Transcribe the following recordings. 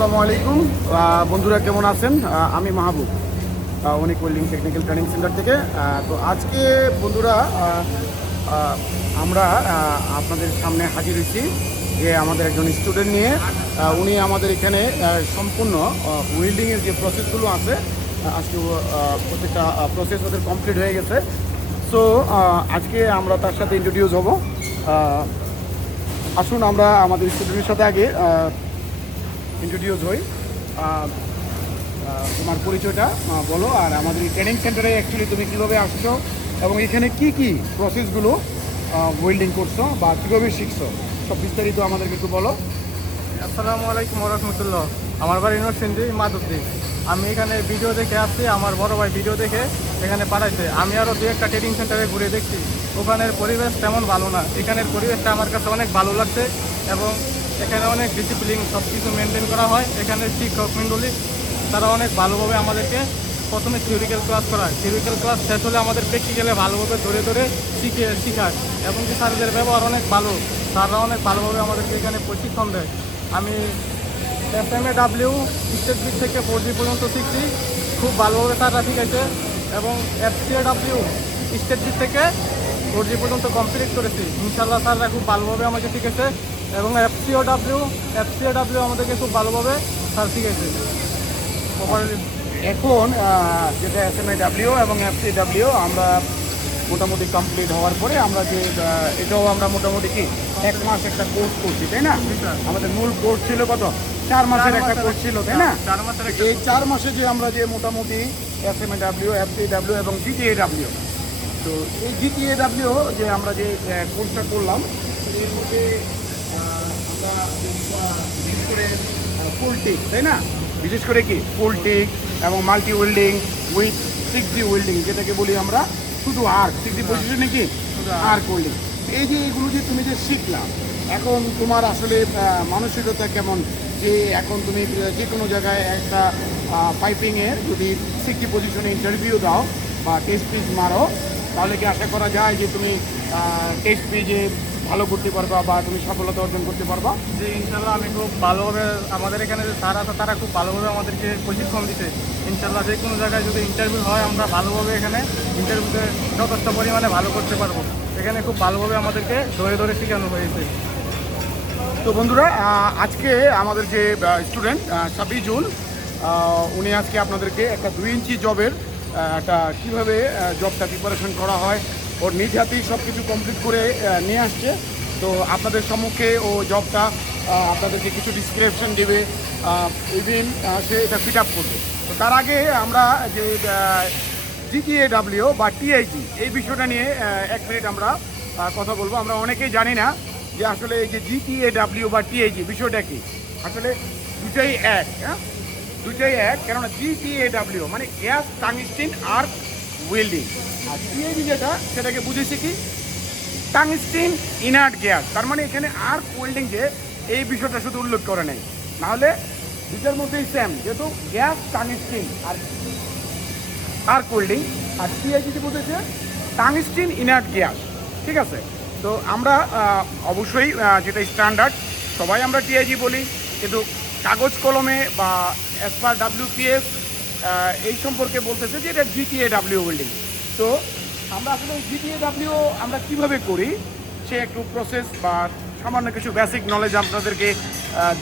আসসালামু আলাইকুম। বন্ধুরা, কেমন আছেন? আমি মাহবুব অনেক ওয়েল্ডিং টেকনিক্যাল ট্রেনিং সেন্টার থেকে। তো আজকে বন্ধুরা আমরা আপনাদের সামনে হাজির হয়েছি যে আমাদের একজন স্টুডেন্ট নিয়ে। উনি আমাদের এখানে সম্পূর্ণ ওয়েল্ডিংয়ের যে প্রসেসগুলো আছে আজকে প্রত্যেকটা প্রসেস ওদের কমপ্লিট হয়ে গেছে। সো আজকে আমরা তার সাথে ইন্ট্রোডিউস হব। আসুন আমরা আমাদের স্টুডেন্টের সাথে আগে ইন্ট্রোডিউস হই। তোমার পরিচয়টা বলো, আর আমাদের ট্রেনিং সেন্টারে অ্যাকচুয়ালি তুমি কীভাবে আসছো এবং এখানে কি কি প্রসেসগুলো ওয়েল্ডিং করছ বা কীভাবে শিখছো, সব বিস্তারিত আমাদেরকে একটু বলো। আসসালামু আলাইকুম রহমতুল্লাহ। আমার বাড়ি নরসিংদী, মাধবদী। আমি এখানে ভিডিও দেখে আসছি, আমার বড় ভাই ভিডিও দেখে এখানে পাঠাইছে। আমি আরও দু একটা ট্রেনিং সেন্টারে ঘুরে দেখছি। ওখানের পরিবেশ তেমন ভালো না। এখানের পরিবেশটা আমার কাছে অনেক ভালো লাগছে এবং এখানে অনেক ডিসিপ্লিন সব কিছু মেনটেন করা হয়। এখানে শিক্ষক মণ্ডলী, তারা অনেক ভালোভাবে আমাদেরকে প্রথমে থিওরিক্যাল ক্লাস করায়। থিওরিক্যাল ক্লাস শেষ হলে আমাদের প্র্যাকটিক্যালে ভালোভাবে ধরে ধরে শিখে, শিখায়। এবং কি স্যারদের ব্যবহার অনেক ভালো। স্যাররা অনেক ভালোভাবে আমাদেরকে এখানে প্রশিক্ষণ দেয়। আমি F M A W straight bead থেকে ফোর জি পর্যন্ত শিখছি। খুব ভালোভাবে স্যাররা শিখেছে এবং F C A W straight bead থেকে ফোর জি পর্যন্ত কমপ্লিট করেছি। ইনশাল্লাহ স্যাররা খুব ভালোভাবে আমাকে শিখেছে এবং এফ সি ও W F C A W আমাদেরকে খুব ভালোভাবে প্রপারলি এখন যেটা এস এম আই ডাব্লিউ এবং এফ সি ডাব্লিউ আমরা মোটামুটি কমপ্লিট হওয়ার পরে আমরা যে এটাও আমরা মোটামুটি কি এক মাস একটা কোর্স করছি তাই না? আমাদের মূল কোর্স ছিল কত? চার মাসের একটা কোর্স ছিল তাই না? চার মাসের এই চার মাসে যে আমরা যে মোটামুটি S M A W F C W এবং জিটিএ ডাব্লিউ তো এই জিটিএ ডাব্লিউ যে আমরা যে কোর্সটা করলাম এর মধ্যে তাই না? বিশেষ করে কি? পোলটিক এবং multi welding with six D welding যেটাকে বলি আমরা শুধু আর্ক সিক্স ডি পজিশনে কি? শুধু আর্ক ওয়েল্ডিং এই যে এগুলো যে তুমি যে শিখলাম এখন তোমার আসলে মানসিকতা কেমন? যে এখন তুমি যে কোনো জায়গায় একটা পাইপিংয়ের যদি সিক্স সিক্সটি পজিশনে ইন্টারভিউ দাও বা টেস্ট পিচ মারো তাহলে কি আশা করা যায় যে তুমি টেস্ট পিচে ভালো করতে পারবা বা তুমি সফলতা অর্জন করতে পারবা। যে ইনশাল্লাহ আমি খুব ভালোভাবে আমাদের এখানে যে স্যার আছে তারা খুব ভালোভাবে আমাদেরকে প্রশিক্ষণ দিতে ইনশাল্লাহ যে কোনো জায়গায় যদি ইন্টারভিউ হয় আমরা ভালোভাবে এখানে ইন্টারভিউতে যথেষ্ট পরিমাণে ভালো করতে পারব। এখানে খুব ভালোভাবে আমাদেরকে ধরে ধরে শেখানো হয়েছে। তো বন্ধুরা আজকে আমাদের যে স্টুডেন্ট সাবিজুল আহ, উনি আজকে আপনাদেরকে একটা দুই ইঞ্চি জবের একটা কীভাবে জবটা প্রিপারেশন করা হয় ওর নিজ হাতেই সব কিছু কমপ্লিট করে নিয়ে আসছে। তো আপনাদের সম্মুখে ও জবটা আপনাদেরকে কিছু ডিসক্রিপশন দেবে। ইভিন সে এটা ফিট আপ করবে। তো তার আগে আমরা যে জিটিএ ডাব্লিউ বা টিআইজি এই বিষয়টা নিয়ে এক মিনিট আমরা কথা বলব। আমরা অনেকেই জানি না যে আসলে এই যে জিটিএ ডাব্লিউ বা টিআইজি বিষয়টা কি? আসলে দুটাই এক হ্যাঁ? দুটাই এক, কেননা জিটিএ ডাব্লিউ মানে গ্যাস টাংস্টিন আর ওয়েল্ডিং আর টিআইজি যেটা সেটাকে বুঝেছি কি? টাংস্টিন ইনার্ট গ্যাস তার মানে এখানে আর ওয়েল্ডিং যে এই বিষয়টা শুধু উল্লেখ করে নেই। নাহলে দুটার মধ্যেই সেম যেহেতু গ্যাস টাংস্টিন আর আর কোল্ডিং আর টিআইজিটি বলতেছে টাংস্টিন ইনার্ট গ্যাস ঠিক আছে? তো আমরা অবশ্যই যেটা স্ট্যান্ডার্ড সবাই আমরা টিআইজি বলি। কিন্তু কাগজ কলমে বা এস পার ডাব্লিউপিএস এই সম্পর্কে বলতেছে যে এটা জিটিএ ডাব্লিউ বিল্ডিং তো আমরা আসলে জিটিএ ডাব্লিউ আমরা কীভাবে করি, সে একটু প্রসেস বা সামান্য কিছু বেসিক নলেজ আপনাদেরকে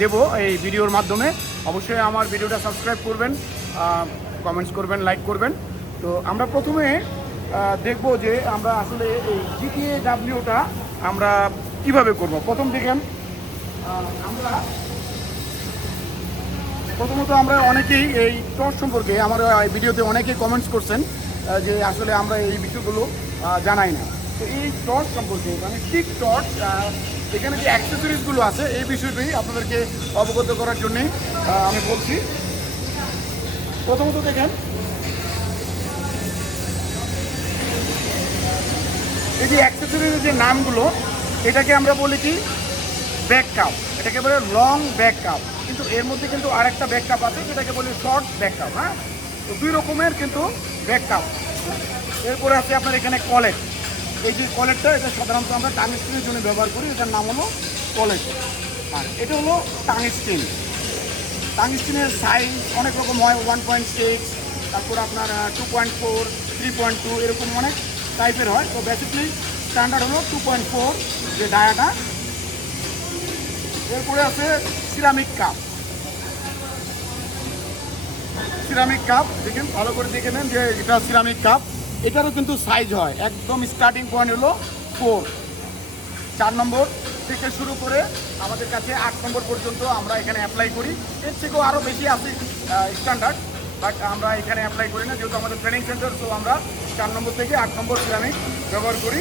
দেব এই ভিডিওর মাধ্যমে। অবশ্যই আমার ভিডিওটা সাবস্ক্রাইব করবেন কমেন্টস করবেন লাইক করবেন। তো আমরা প্রথমে দেখব যে আমরা আসলে এই জিটিএ ডাব্লিউটা আমরা কীভাবে করব। প্রথম দেখেন আমরা প্রথমত আমরা অনেকেই এই টর্চ সম্পর্কে আমার ভিডিওতে অনেকেই কমেন্টস করছেন যে আসলে আমরা এই বিষয়গুলো জানাই না। তো এই টর্চ সম্পর্কে মানে ঠিক টর্চ এখানে যে অ্যাক্সেসরিজগুলো আছে, এই বিষয়টি আপনাদেরকে অবগত করার জন্যে আমি বলছি। প্রথমত দেখেন, এই যে অ্যাক্সেসরিজের যে নামগুলো, এটাকে আমরা বলি কি? Back cup. এটাকে বলে লং ব্যাক কাপ কিন্তু এর মধ্যে কিন্তু আরেকটা ব্যাক কাপ আছে, যেটাকে বলি শর্ট ব্যাক কাপ হ্যাঁ? তো দুই রকমের কিন্তু ব্যাক কাপ এরপরে আছে আপনার এখানে কলেট এই যে কলেটটা এটা সাধারণত আমরা টাংস্টিনের জন্য ব্যবহার করি, এটার নাম হলো কলেট আর এটা হলো টাং স্ক্রিন টাং টাংস্টিনের সাইজ অনেক রকম হয় ওয়ান পয়েন্ট সিক্স তারপর আপনার two point four three point two এরকম অনেক টাইপের হয়। তো বেসিকলি স্ট্যান্ডার্ড হলো টু পয়েন্ট ফোর যে ডায়াটা এরপরে আছে সিরামিক কাপ সিরামিক কাপ দেখেন, ভালো করে দেখে নেন যে এটা সিরামিক কাপ এটারও কিন্তু সাইজ হয়। একদম স্টার্টিং পয়েন্ট হলো ফোর চার নম্বর থেকে শুরু করে আমাদের কাছে আট নম্বর পর্যন্ত আমরা এখানে অ্যাপ্লাই করি। এর থেকেও আরও বেশি আছে স্ট্যান্ডার্ড বাট আমরা এখানে অ্যাপ্লাই করি না, যেহেতু আমাদের ট্রেনিং সেন্টার তো আমরা চার নম্বর থেকে আট নম্বর সিরামিক ব্যবহার করি।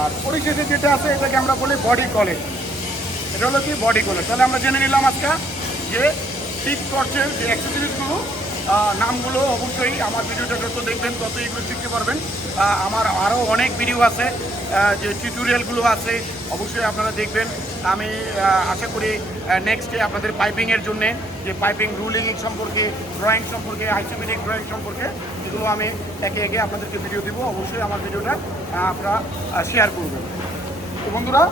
আর পরিশেষে যেটা আছে, এটাকে আমরা বলি বডি কলেজ এটা হলো কি বডি কলার তাহলে আমরা জেনে নিলাম আজকে যে টিক টর্চের যে অ্যাক্সেসরিজগুলো নামগুলো অবশ্যই আমার ভিডিওটা যত দেখবেন তত এগুলো শিখতে পারবেন। আমার আরও অনেক ভিডিও আছে যে টিউটোরিয়ালগুলো আছে, অবশ্যই আপনারা দেখবেন। আমি আশা করি নেক্সটে আপনাদের পাইপিংয়ের জন্যে, যে পাইপিং রুলিং সম্পর্কে ড্রয়িং সম্পর্কে আইসিমেটিক ড্রয়িং সম্পর্কে, এগুলো আমি একে একে আপনাদেরকে ভিডিও দিব। অবশ্যই আমার ভিডিওটা আপনারা শেয়ার করবেন। তো বন্ধুরা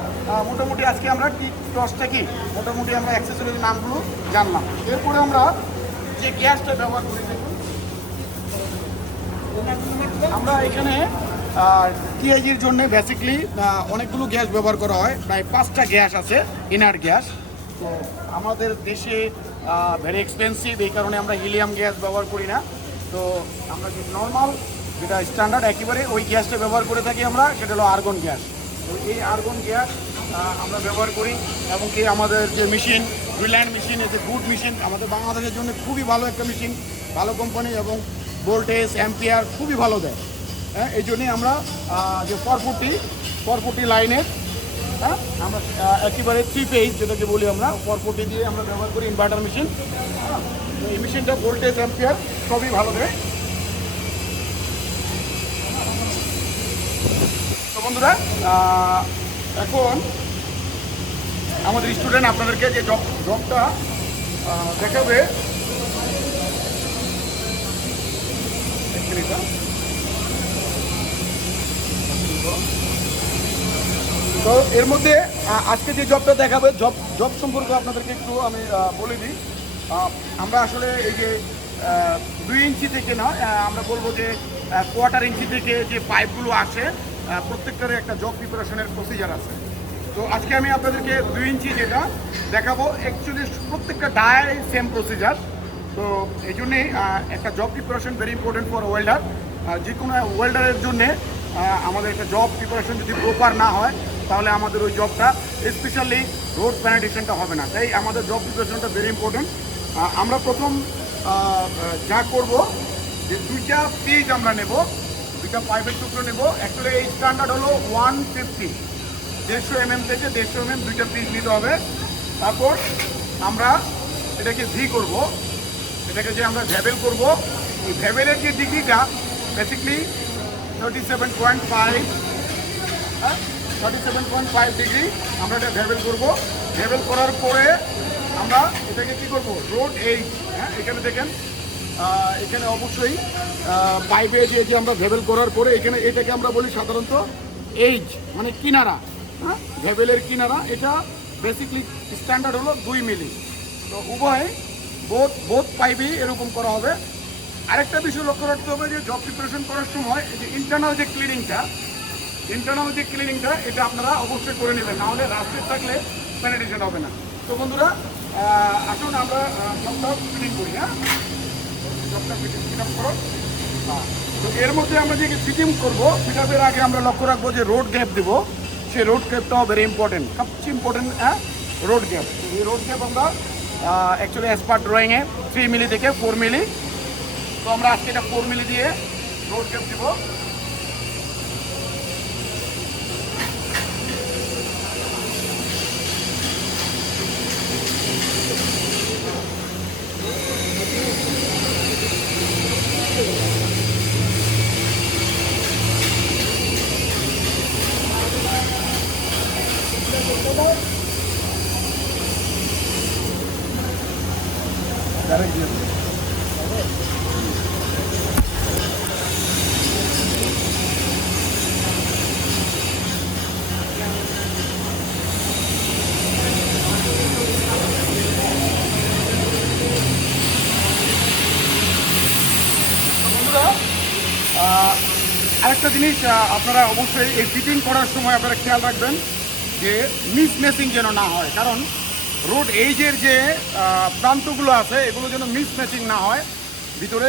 মোটামুটি আজকে আমরা কি টসটা কি? মোটামুটি আমরা অ্যাক্সেসরিজ নামগুলো জানলাম। এরপরে আমরা যে গ্যাসটা ব্যবহার করি আমরা এখানে টিআইজির জন্য বেসিকলি অনেকগুলো গ্যাস ব্যবহার করা হয়। প্রায় পাঁচটা গ্যাস আছে ইনার গ্যাস। তো আমাদের দেশে ভেরি এক্সপেন্সিভ এই কারণে আমরা হিলিয়াম গ্যাস ব্যবহার করি না। তো আমরা যে নর্মাল যেটা স্ট্যান্ডার্ড একেবারে ওই গ্যাসটা ব্যবহার করে থাকি আমরা, সেটা হলো আর্গন গ্যাস। তো এই আর্গন গ্যাস আমরা ব্যবহার করি এবং কি আমাদের যে মেশিন রিল্যান্ড মেশিন এতে গুড মেশিন আমাদের বাংলাদেশের জন্য খুবই ভালো একটা মেশিন ভালো কোম্পানি এবং ভোল্টেজ অ্যাম্পিয়ার খুবই ভালো দেয়। হ্যাঁ এই জন্যই আমরা যে ফরফুটি ফরফুটি লাইনের হ্যাঁ আমরা একেবারে থ্রি পেজ যেটাকে বলি আমরা ফরফুটি দিয়ে আমরা ব্যবহার করি ইনভার্টার মেশিন হ্যাঁ তো এই মেশিনটা ভোল্টেজ অ্যাম্পিয়ার সবই ভালো দেয়। বন্ধুরা এখন আমাদের স্টুডেন্ট আপনাদেরকে যে জব জবটা দেখাবে। তো এর মধ্যে আজকে যে জবটা দেখাবে জব জব সম্পর্কে আপনাদেরকে একটু আমি বলে দিই আমরা আসলে এই যে দুই ইঞ্চি থেকে না আমরা বলব যে কোয়ার্টার ইঞ্চি থেকে যে পাইপগুলো আসে আহ, প্রত্যেকটারই একটা জব প্রিপারেশনের প্রসিজার আছে। তো আজকে আমি আপনাদেরকে দুই ইঞ্চি যেটা দেখাবো অ্যাকচুয়ালি প্রত্যেকটা ডায় সেম প্রসিজার তো এই জন্যেই একটা job preparation very important for welder যে কোনো ওয়েল্ডারের জন্যে আমাদের একটা জব প্রিপারেশন যদি প্রপার না হয় তাহলে আমাদের ওই জবটা স্পেশালি রোড প্যানিটেশনটা হবে না। তাই আমাদের জব প্রিপারেশনটা ভেরি ইম্পর্টেন্ট আমরা প্রথম যা করব যে দুইটা পিজ আমরা নেব দুইটা পাইপের টুকরো নেব। অ্যাকচুয়ালি এই স্ট্যান্ডার্ড হলো ওয়ান ফিফটি দেড়শো এমএম থেকে দেড়শো এমএম দুইটা পিস নিতে হবে। তারপর আমরা এটাকে ভি করব। এটাকে যে আমরা ভ্যাবেল করব। এই ভ্যাবেলের যে ডিগ্রিটা basically thirty seven point five হ্যাঁ? Thirty seven point five degree আমরা এটা ভ্যাবেল করব। ভ্যাবেল করার পরে আমরা এটাকে কি করব? রোড এইট হ্যাঁ? এখানে দেখেন এখানে অবশ্যই পাইপে যে যে আমরা ভেবেল করার পরে এখানে এটাকে আমরা বলি সাধারণত এইজ মানে কিনারা। হ্যাঁ? ভেবেলের কিনারা, এটা বেসিকলি স্ট্যান্ডার্ড হলো দুই মিলি। তো উভয় বোধ বোধ পাইপেই এরকম করা হবে। আরেকটা বিষয় লক্ষ্য রাখতে হবে যে জব প্রিপারেশন করার সময় এই যে ইন্টারনাল যে ক্লিনিংটা ইন্টারনাল যে ক্লিনিংটা এটা আপনারা অবশ্যই করে নেবেন। নাহলে রাস্তায় থাকলে স্যানিটেশন হবে না। তো বন্ধুরা আসুন আমরা জবটা ক্লিনিং করি হ্যাঁ? আপ করো। হ্যাঁ। তো এর মধ্যে আমরা যে ফিটিং করব ফিটাপের আগে আমরা লক্ষ্য রাখব যে রোড গ্যাপ দেবো। সেই রোড গ্যাপটাও ভেরি ইম্পর্টেন্ট সবচেয়ে ইম্পর্টেন্ট হ্যাঁ রোড গ্যাপ এই রোড গ্যাপ আমরা অ্যাকচুয়ালি এক্সপার্ট ড্রয়িংয়ে থ্রি মিলি থেকে ফোর মিলি তো আমরা আজকে এটা ফোর মিলি দিয়ে রোড গ্যাপ দেবো। জিনিস আপনারা অবশ্যই এই ফিটিং করার সময় আপনারা খেয়াল রাখবেন যে মিস মেসিং যেন না হয়। কারণ রোড এইজের যে প্রান্তগুলো আছে, এগুলো যেন মিস ম্যাচিং না হয়, ভিতরে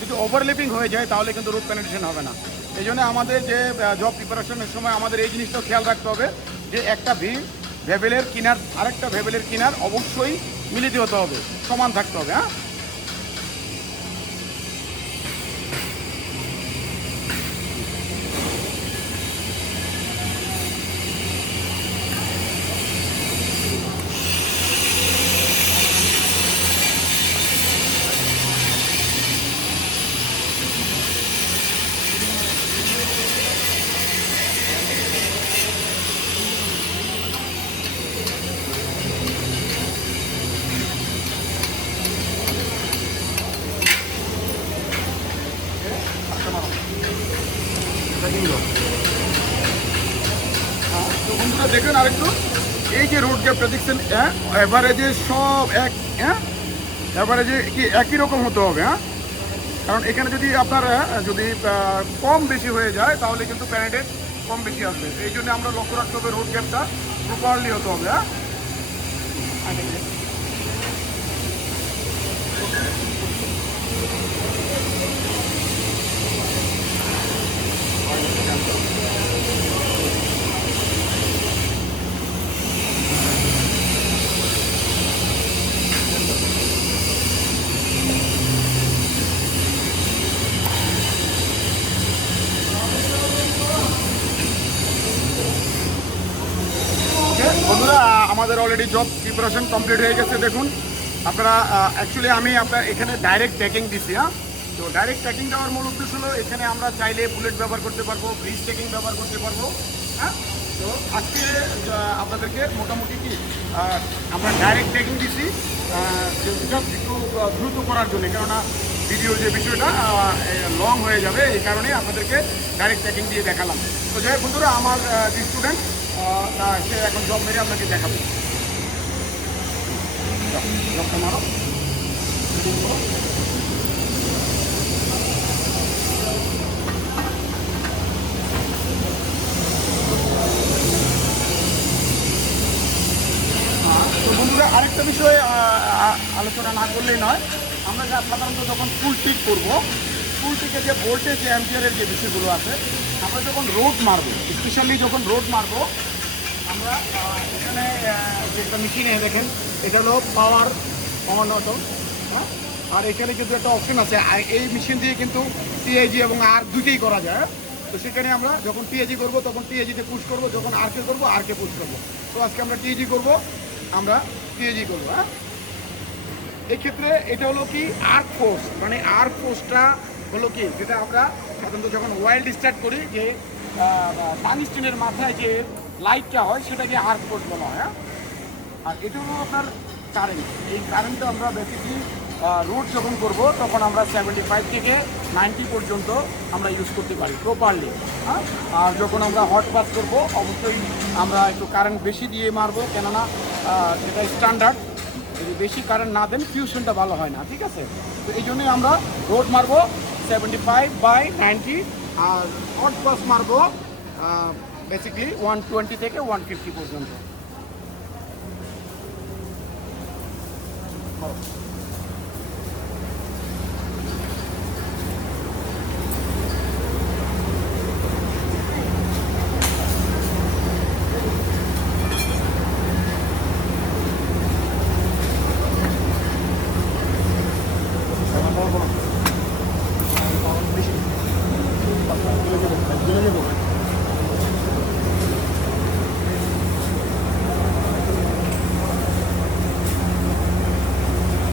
যদি ওভারলেপিং হয়ে যায়, তাহলে কিন্তু রোড পেনিট্রেশন হবে না। এই জন্য আমাদের যে জব প্রিপারেশনের সময় আমাদের এই জিনিসটাও খেয়াল রাখতে হবে যে একটা ভি ভেবেলের কিনার, আরেকটা ভেবেলের কিনার অবশ্যই মিলিত হতে হবে, সমান থাকতে হবে হ্যাঁ? গ্যাপ প্রেডিকশন এভারেজে সব এক হ্যাঁ? এভারেজে কি একই রকম হতে হবে হ্যাঁ? কারণ এখানে যদি আপনার যদি কম বেশি হয়ে যায় তাহলে কিন্তু প্যানেডেড কম বেশি আসবে। এই জন্য আমরা লক্ষ্য রাখতে হবে রোড গ্যাপটা প্রপারলি হতে হবে হ্যাঁ? Okay, বন্ধুরা আহ, আমাদের অলরেডি জব প্রিপারেশন কমপ্লিট হয়ে গেছে, দেখুন। আপনারা অ্যাকচুয়ালি আমি আপনার এখানে ডাইরেক্ট ট্যাকিং দিছি হ্যাঁ? তো ডাইরেক্ট ট্যাকিং দেওয়ার মূল উদ্দেশ্য হলো এখানে আমরা চাইলে বুলেট ব্যবহার করতে পারব ব্রিজ ট্যাকিং ব্যবহার করতে পারব হ্যাঁ? তো আজকে আপনাদেরকে মোটামুটি কি আমরা ডাইরেক্ট ট্যাকিং দিছি জাস্ট একটু দ্রুত করার জন্য, কেননা ভিডিওর যে বিষয়টা লং হয়ে যাবে, এই কারণে আপনাদেরকে ডাইরেক্ট ট্যাকিং দিয়ে দেখালাম। তো যাই হোক বন্ধুরা, আমার যে স্টুডেন্ট সে এখন জব মেরে আপনাকে দেখাবে। আরেকটা বিষয় আলোচনা না করলেই নয়। আমরা সাধারণত যখন ফুল টিক করব ফুল টিকে যে ভোল্টেজ অ্যাম্পিয়ারের যে বিষয়গুলো আছে, আমরা যখন রোড মারবো স্পেশালি যখন রোড মারবো, আমরা এখানে যে একটা মেশিনে দেখেন এটা হলো পাওয়ার অন অটো হ্যাঁ? আর এখানে কিন্তু একটা অপশন আছে। এই মেশিন দিয়ে কিন্তু টিআইজি এবং আর দুইটাই করা যায় তো সেখানে আমরা যখন টিএজি করব, তখন টিএজিতে পুশ করব, যখন আর আরকে করব আরকে পুশ করব। তো আজকে আমরা টিএজি করব, আমরা টিএজি করব হ্যাঁ? এক্ষেত্রে এটা হলো কি? আর্ক ফোর্স মানে আর্ক ফোর্সটা হলো কি? যেটা আমরা সাধারণত যখন ওয়াইল্ড স্টার্ট করি, যে টানিস্টিনের মাথায় যে লাইটটা হয়, সেটাকে আর্ক ফোর্স বলা হয় হ্যাঁ? আর এটা হলো আপনার কারেন্ট এই কারেন্টটা আমরা বেসিকলি রোড যখন করব, তখন আমরা সেভেন্টি ফাইভ থেকে নাইনটি পর্যন্ত আমরা ইউজ করতে পারি প্রপারলি হ্যাঁ? আর যখন আমরা হট পাস করব, অবশ্যই আমরা একটু কারেন্ট বেশি দিয়ে মারবো, কেননা যেটা স্ট্যান্ডার্ড যদি বেশি কারেন্ট না দেন ফিউশনটা ভালো হয় না, ঠিক আছে? তো এই জন্যই আমরা রোড মারবো সেভেন্টি ফাইভ বাই নাইনটি আর হট পাস মারবো বেসিকলি ওয়ান টোয়েন্টি থেকে ওয়ান ফিফটি পর্যন্ত। most.